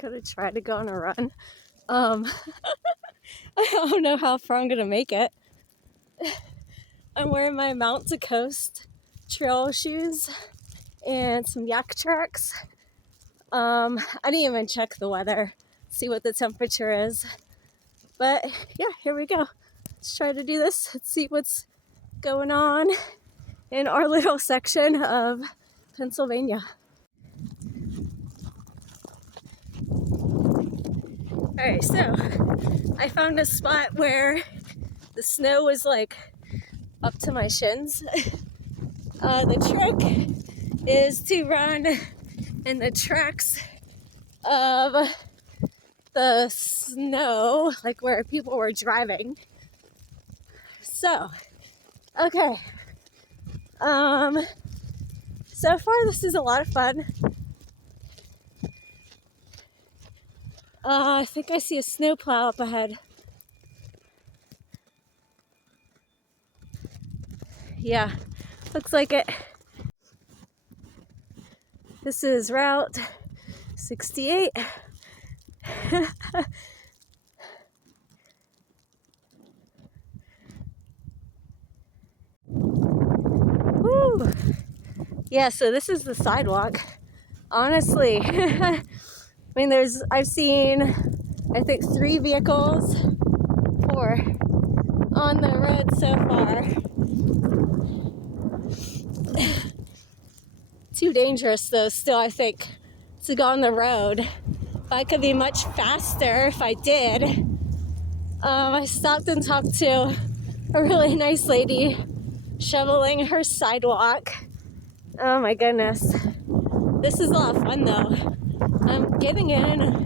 gonna try to go on a run. I don't know how far I'm gonna make it. I'm wearing my Mount to Coast trail shoes and some Yaktrax. I didn't even check the weather, see what the temperature is. But yeah, here we go. Let's try to do this. Let's see what's going on in our little section of Pennsylvania. Alright, so I found a spot where the snow was like up to my shins. The trick is to run in the tracks of the snow, like where people were driving. So, okay. So far this is a lot of fun. I think I see a snowplow up ahead. Yeah, looks like it. This is Route 68. Woo! Yeah, so this is the sidewalk. Honestly, I mean, I've seen, I think 3 vehicles, 4 on the road so far. Too dangerous though, still, I think, to go on the road. I could be much faster if I did. I stopped and talked to a really nice lady shoveling her sidewalk. Oh my goodness. This is a lot of fun though. I'm getting in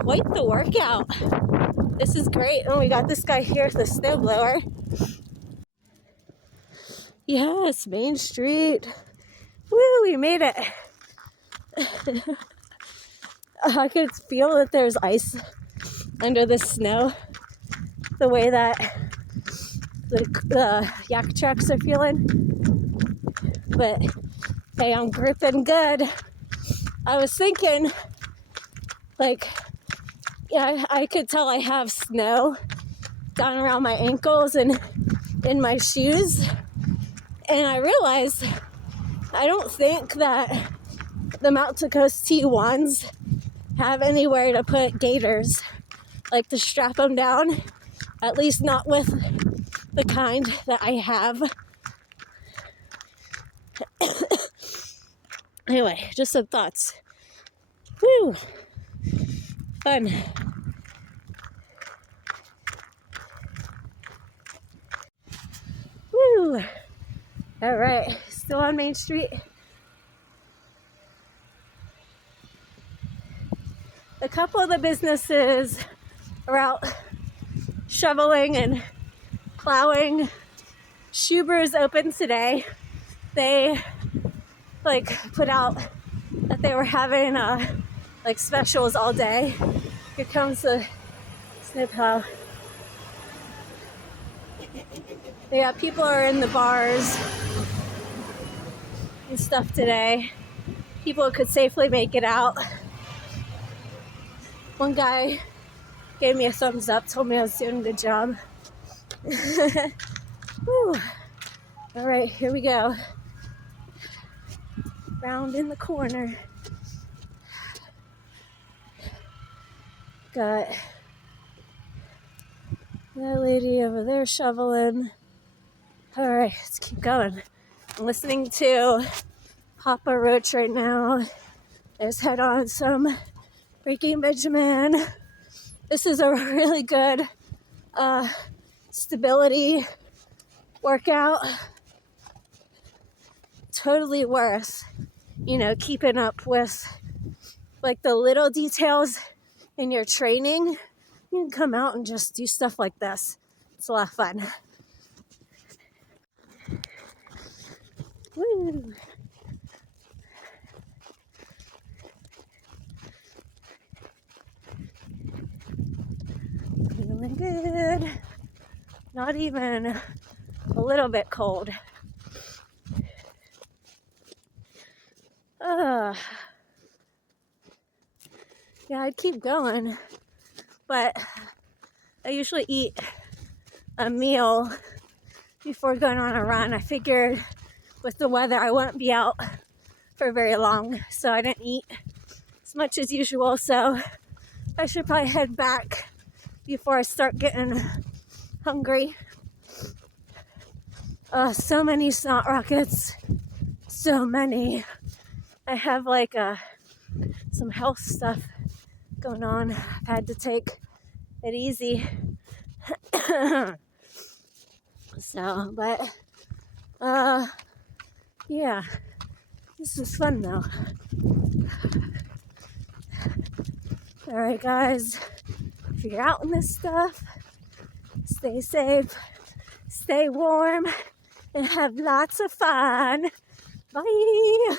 quite the workout. This is great. And we got this guy here with the snowblower. Yes, Main Street. Woo, we made it. I could feel that there's ice under the snow. The way that the Yaktrax are feeling. But hey, I'm gripping good. I was thinking, like, yeah, I could tell I have snow down around my ankles and in my shoes. And I realized I don't think that the Mount to Coast T1s have anywhere to put gaiters, like to strap them down, at least not with the kind that I have. Anyway, just some thoughts. Woo! Fun. Woo! All right, still on Main Street. A couple of the businesses are out shoveling and plowing. Schuber's open today. They put out that they were having specials all day. Here comes the snowplow. Yeah, people are in the bars and stuff today. People could safely make it out. One guy gave me a thumbs up, told me I was doing a good job. Woo. All right, here we go. Round in the corner. Got that lady over there shoveling. All right, let's keep going. I'm listening to Papa Roach right now. Let's head on some Breaking Benjamin. This is a really good stability workout. Totally worth, keeping up with like the little details in your training. You can come out and just do stuff like this. It's a lot of fun. Woo! Feeling good. Not even a little bit cold. yeah, I'd keep going, but I usually eat a meal before going on a run. I figured with the weather I wouldn't be out for very long, so I didn't eat as much as usual. So I should probably head back before I start getting hungry. So many snot rockets, so many. I have like some health stuff going on. I've had to take it easy. So, but yeah, this was fun though. All right, guys, if you're out in this stuff, stay safe, stay warm, and have lots of fun. Bye.